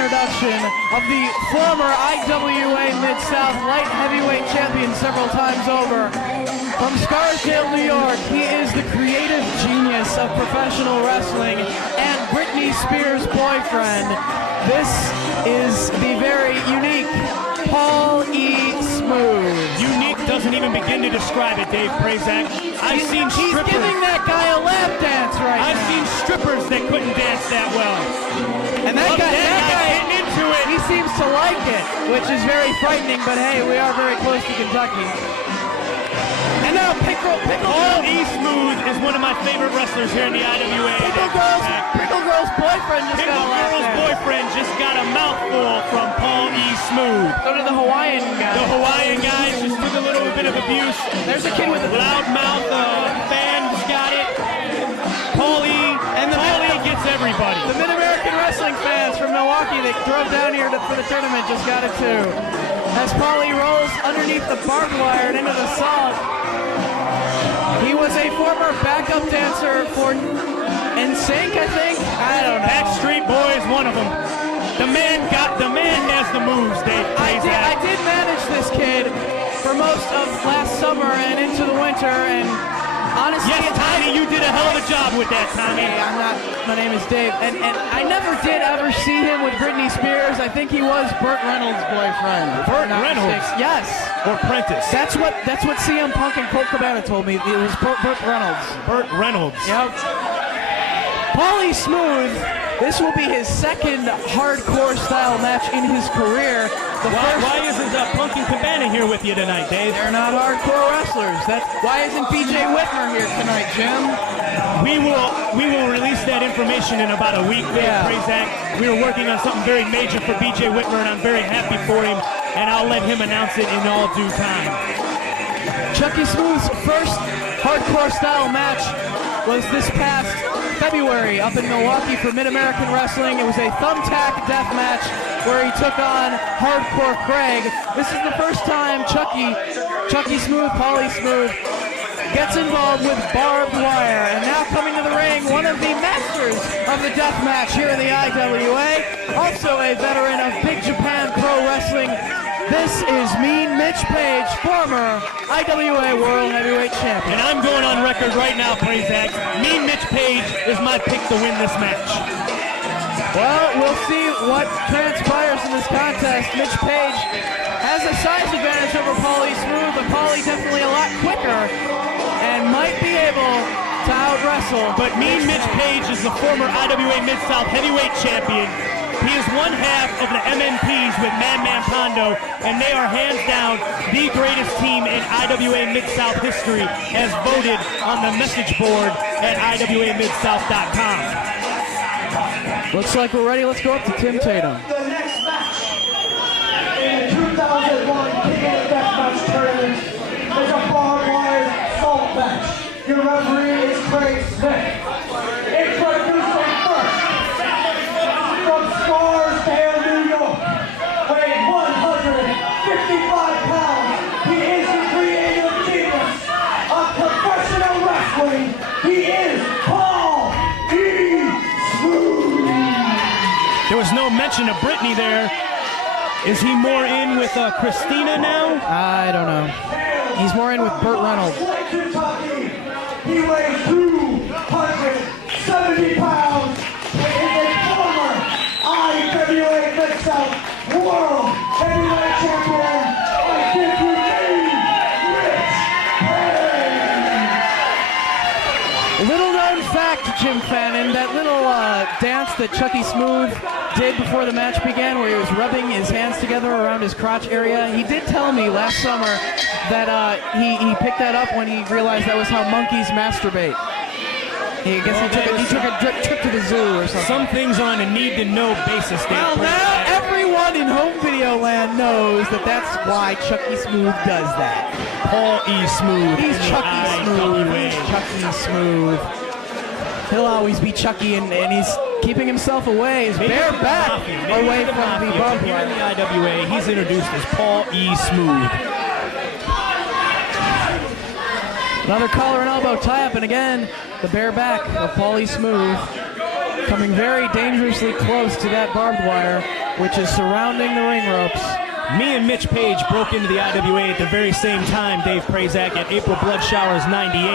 introduction of the former IWA Mid-South Light Heavyweight Champion several times over. From Scarsdale, New York, he is the creative genius of professional wrestling and Britney Spears' boyfriend. This is the very unique Paul E. Smooth. Unique doesn't even begin to describe it, Dave Prazak. I've seen strippers. He's giving that guy a lap dance right now. I've seen strippers that couldn't dance that well. And that guy getting into it. He seems to like it, which is very frightening, but hey, we are very close to Kentucky. And now Pickle Paul E. Smooth is one of my favorite wrestlers here in the IWA. Pickle Girl's boyfriend just got a lap dance. Pickle Girl's boyfriend just got a mouthful from Paul E. Smooth. So did the Hawaiian guy. The Hawaiian guy just took a little bit of abuse. There's a kid with a loud mouth. Fans got it. Paul E. Gets everybody. The Mid-American Wrestling fans from Milwaukee that drove down here for the tournament just got it too. As Paul E. rolls underneath the barbed wire and into the salt. He was a former backup dancer for NSYNC, I think. I don't know. Backstreet Boys, one of them. The man has the moves, Dave. I did manage this kid for most of last summer and into the winter, and honestly, yes, Tommy, you did a hell of a job with that, Tommy. Hey, my name is Dave, and I never did ever see him with Britney Spears. I think he was Burt Reynolds' boyfriend. Burt Reynolds? Yes. Or Prentice. That's what CM Punk and Colt Cabana told me. It was Burt Reynolds. Burt Reynolds. Yep. Paulie Smooth, this will be his second hardcore style match in his career. Why isn't Punk and Cabana here with you tonight, Dave? They're not hardcore wrestlers. Why isn't BJ Whitmer here tonight, Jim? We will release that information in about a week, Dave Prazak. We were working on something very major for BJ Whitmer, and I'm very happy for him, and I'll let him announce it in all due time. Chucky Smooth's first hardcore style match was this past February up in Milwaukee for Mid-American Wrestling. It was a thumbtack death match where he took on Hardcore Craig. This is the first time Chucky Smooth, Paulie Smooth, gets involved with barbed wire. And now coming to the ring, one of the masters of the death match here in the IWA, also a veteran of Big Japan Pro Wrestling. This is Mean Mitch Page, former IWA World Heavyweight Champion. And I'm going on record right now, Prazak. Mean Mitch Page is my pick to win this match. Well, we'll see what transpires in this contest. Mitch Page has a size advantage over Paulie Smooth, but Paulie definitely a lot quicker and might be able to out-wrestle. But Mean Mitch Page is the former IWA Mid-South Heavyweight Champion. He is one half of the MNPs with Madman Pondo, and they are hands down the greatest team in IWA Mid-South history, as voted on the message board at IWAMidSouth.com. Looks like we're ready. Let's go up to Tim Tatum. The next match in the 2001 King of the Deathmatch tournament is a barbed wire salt match. Your referee is Craig Smith. Introducing first, from Scarsdale, New York, weighing 155 pounds, he is the creative genius of professional wrestling. He is Paul E. Smooth. There was no mention of Brittany there. Is he more in with Christina now? I don't know. He's more in with Burt Reynolds. He weighs 270 pounds. He is a former IWA Mid-South World Heavyweight Champion. I give you Mitch Page. Little known fact, Jim Fannin, that little dance that Chucky Smooth did before the match began, where he was rubbing his hands together around his crotch area. He did tell me last summer that he picked that up when he realized that was how monkeys masturbate. I guess he took a trip to the zoo or something. Some things are on a need-to-know basis. Well, now everyone in home video land knows that that's why Chucky Smooth does that. Paul E. Smooth. He's Chucky Smooth. He's Chucky Smooth. He'll always be Chucky, and he's keeping himself away, his bare back away from the barbed Here wire. in the IWA, he's introduced as Paul E. Smooth. Another collar and elbow tie-up, and again, the bare back of Paulie Smooth. coming very dangerously close to that barbed wire, which is surrounding the ring ropes. Me and Mitch Page broke into the IWA at the very same time, Dave Prazak, at April Blood Showers 98.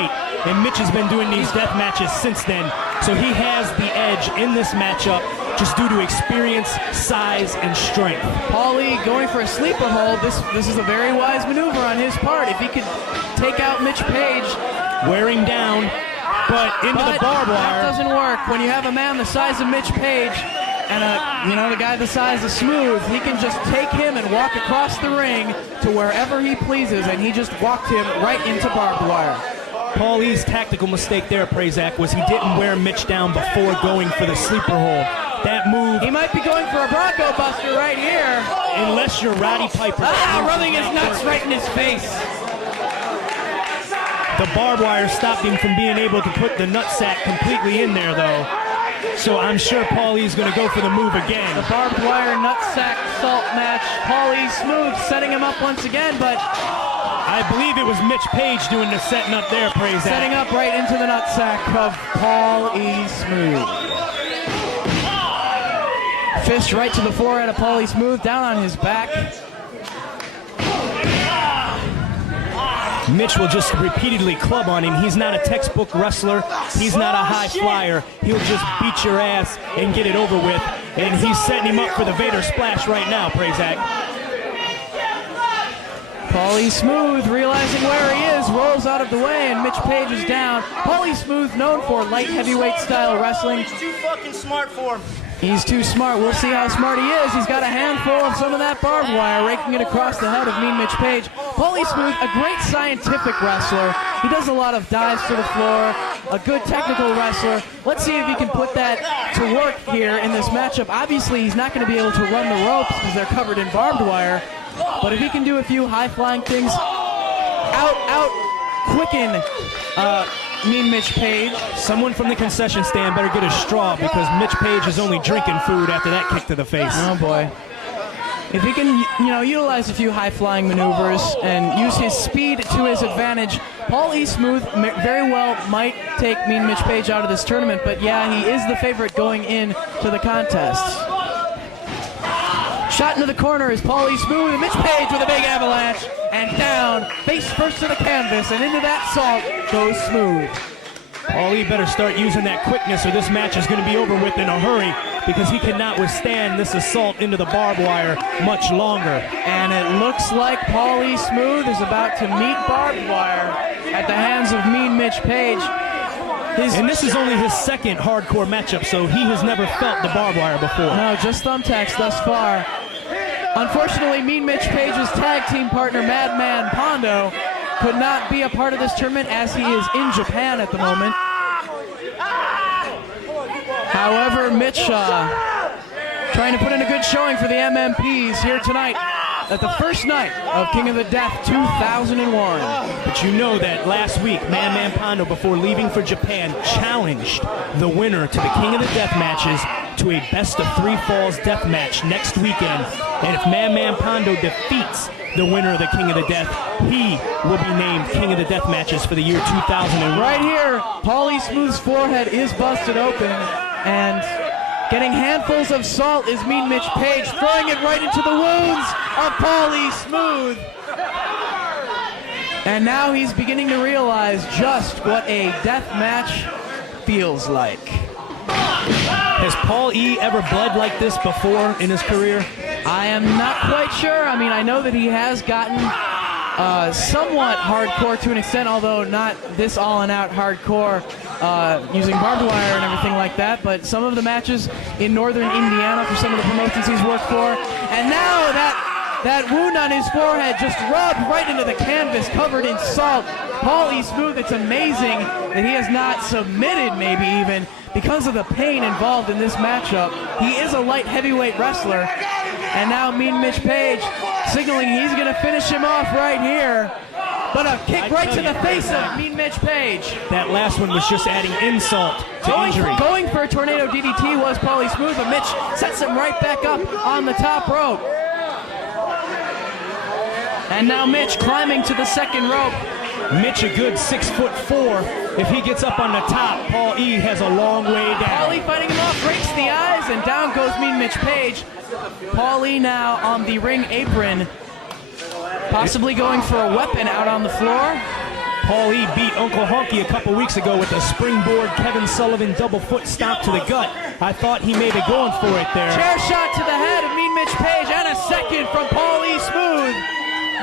And Mitch has been doing these death matches since then. So he has the edge in this matchup just due to experience, size, and strength. Paulie going for a sleeper hold. This is a very wise maneuver on his part. If he could take out Mitch Page. Wearing down, but into the barbed wire. That doesn't work. When you have a man the size of Mitch Page and the guy the size of Smooth, he can just take him and walk across the ring to wherever he pleases, and he just walked him right into barbed wire. Paulie's tactical mistake there, Prazak, was he didn't wear Mitch down before going for the sleeper hold. That move... He might be going for a Bronco Buster right here. Unless you're Roddy Piper. Rubbing his nuts right in his face. The barbed wire stopped him from being able to put the nutsack completely in there, though. So I'm sure Paulie's going to go for the move again. The barbed wire nutsack salt match. Paulie Smooth setting him up once again, but... I believe it was Mitch Page doing the setting up there, Prazak. Setting up right into the nutsack of Paulie Smooth. Fist right to the forehead of Paulie Smooth, down on his back. Mitch will just repeatedly club on him. He's not a textbook wrestler. He's not a high flyer. He'll just beat your ass and get it over with. And he's setting him up for the Vader Splash right now, Prazak. Paulie Smooth, realizing where he is, rolls out of the way, and Mitch Page is down. Paulie Smooth, known for light heavyweight style wrestling. He's too fucking smart for him. He's too smart. We'll see how smart he is. He's got a handful of some of that barbed wire, raking it across the head of Mean Mitch Page. Paulie Smooth, a great scientific wrestler. He does a lot of dives to the floor, a good technical wrestler. Let's see if he can put that to work here in this matchup. Obviously, he's not going to be able to run the ropes because they're covered in barbed wire. But if he can do a few high-flying things, quicken Mean Mitch Page. Someone from the concession stand better get a straw because Mitch Page is only drinking food after that kick to the face. Oh boy. If he can, utilize a few high-flying maneuvers and use his speed to his advantage, Paulie Smooth very well might take Mean Mitch Page out of this tournament, but yeah, he is the favorite going in to the contest. Shot into the corner is Paulie Smooth, and Mitch Page with a big avalanche, and down, face first to the canvas, and into that salt goes Smooth. Paulie better start using that quickness or this match is going to be over with in a hurry because he cannot withstand this assault into the barbed wire much longer. And it looks like Paulie Smooth is about to meet barbed wire at the hands of Mean Mitch Page. And this is only his second hardcore matchup, so he has never felt the barbed wire before. No, just thumbtacks thus far. Unfortunately, Mean Mitch Page's tag team partner, Madman Pondo, could not be a part of this tournament as he is in Japan at the moment. However, Mitch trying to put in a good showing for the MMPs here tonight at the first night of King of the Death 2001. But you know that last week, Madman Pondo, before leaving for Japan, challenged the winner to the King of the Death matches to a best of 3 falls death match next weekend. And if Madman Pondo defeats the winner of the King of the Death, he will be named King of the Death matches for the year 2001. Right here, Paulie Smooth's forehead is busted open, and getting handfuls of salt is Mean Mitch Page, throwing it right into the wounds of Paulie Smooth. And now he's beginning to realize just what a death match feels like. Has Paul E. ever bled like this before in his career? I am not quite sure. I mean, I know that he has gotten somewhat hardcore to an extent, although not this all-and-out hardcore using barbed wire and everything like that, but some of the matches in northern Indiana for some of the promotions he's worked for. And now that wound on his forehead just rubbed right into the canvas, covered in salt. Paulie Smooth, it's amazing that he has not submitted maybe even because of the pain involved in this matchup. He is a light heavyweight wrestler, and now Mean Mitch Page signaling he's going to finish him off right here. But a kick right to the face of Mean Mitch Page. That last one was just adding insult to injury. Going for a tornado DDT was Paulie Smooth, but Mitch sets him right back up on the top rope. And now Mitch climbing to the second rope. Mitch a good 6'4". If he gets up on the top, Paul E has a long way down. Paul E fighting him off, breaks the eyes, and down goes Mean Mitch Page. Paul E now on the ring apron, possibly going for a weapon out on the floor. Paul E beat Uncle Honky a couple weeks ago with a springboard Kevin Sullivan double foot stomp to the gut. I thought he may be going for it there. Chair shot to the head of Mean Mitch Page, and a second from Paul E. Smooth.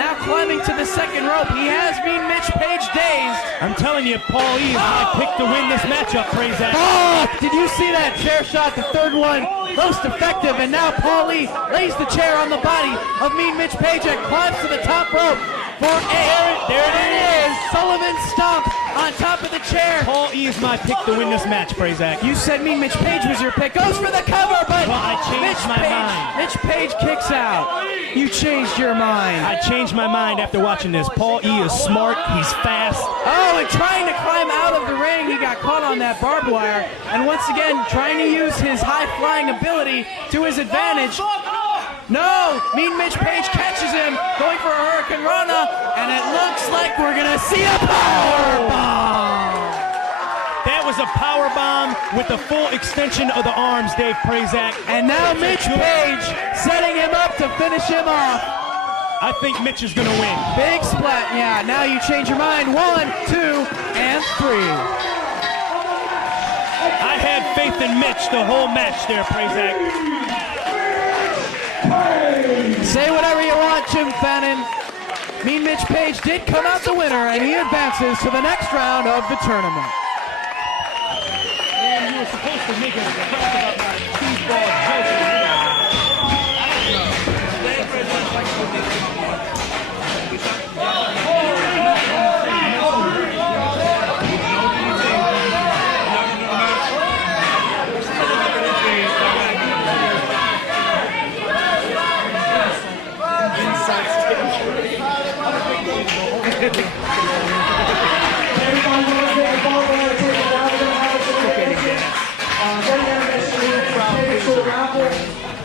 Now climbing to the second rope. He has Mean Mitch Page dazed. I'm telling you, Paul E is my pick to win this matchup, Prazak. Oh, did you see that chair shot? The third one, most effective. And now Paul E lays the chair on the body of Mean Mitch Page and climbs to the top rope for there it is. Sullivan stomp on top of the chair. Paul E is my pick to win this match, Prazak. You said Mean Mitch Page was your pick. Goes for the cover, but well, I changed my mind. Mitch Page kicks out. You changed your mind. I changed my mind after watching this. Paul E is smart. He's fast. Oh, and trying to climb out of the ring. He got caught on that barbed wire. And once again, trying to use his high-flying ability to his advantage. No! Mean Mitch Page catches him, going for a Hurricane Rana, and it looks like we're going to see a power bomb! That was a power bomb with the full extension of the arms, Dave Prazak. And now Mitch Page setting him up to finish him off. I think Mitch is going to win. Big splat. Yeah, now you change your mind. 1, 2, and 3. I had faith in Mitch the whole match there, Prazak. Say whatever you want, Jim Fannin. Mean Mitch Page did come out the winner, and he advances to the next round of the tournament. Man, you were supposed to make a crack about my cheeseball joke.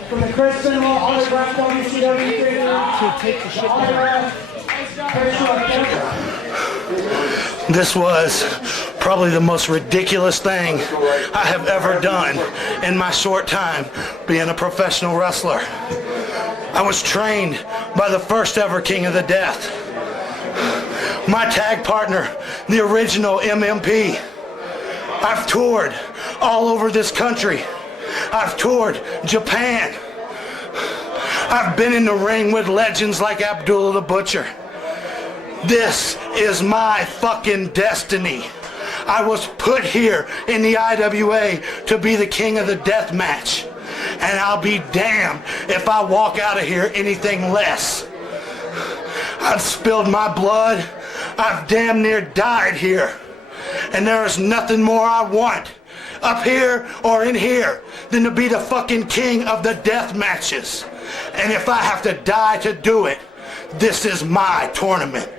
From the Chris Cinema autographed WCW figure to take the shit This was probably the most ridiculous thing I have ever done in my short time being a professional wrestler. I was trained by the first ever King of the Death. My tag partner, the original MMP. I've toured all over this country. I've toured Japan. I've been in the ring with legends like Abdullah the Butcher. This is my fucking destiny. I was put here in the IWA to be the king of the death match. And I'll be damned if I walk out of here anything less. I've spilled my blood. I've damn near died here. And there is nothing more I want, up here or in here, than to be the fucking king of the death matches. And if I have to die to do it, this is my tournament.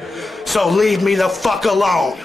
So leave me the fuck alone.